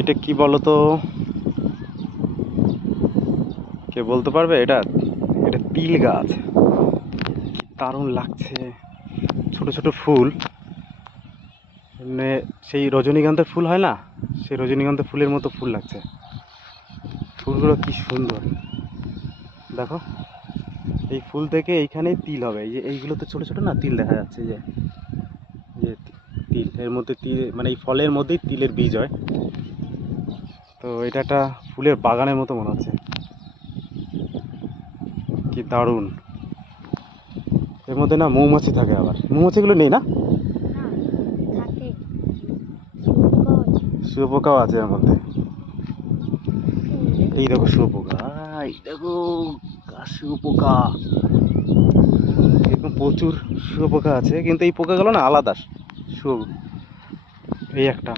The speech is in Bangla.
এটা কি বলতো, কে বলতে পারবে? এটা এটা তিল গাছ। দারুণ লাগছে, ছোট ছোট ফুল, মানে সেই রজনীগন্ধার ফুল হয় না, সেই রজনীগন্ধার ফুলের মতো ফুল লাগছে। ফুলগুলো কি সুন্দর দেখো। এই ফুল থেকে এইখানেই তিল হবে। এই যে এইগুলো তো ছোট ছোট না, তিল দেখা যাচ্ছে। যে যে তিল, এর মধ্যে তিল, মানে এই ফলের মধ্যেই তিলের বীজ হয়। তো এটা একটা ফুলের বাগানের মতো মনে হচ্ছে। কি দারুণ! এর মধ্যে না মৌমাছি থাকে, আবার মৌমাছিগুলো নেই না, শুয়োপোকাও আছে এর মধ্যে। এই দেখো শুয়োপোকা, এই দেখো শুয়োপোকা, এরকম প্রচুর শুয়োপোকা আছে, কিন্তু এই পোকাগুলো না আলাদা। শুয়ো, এই একটা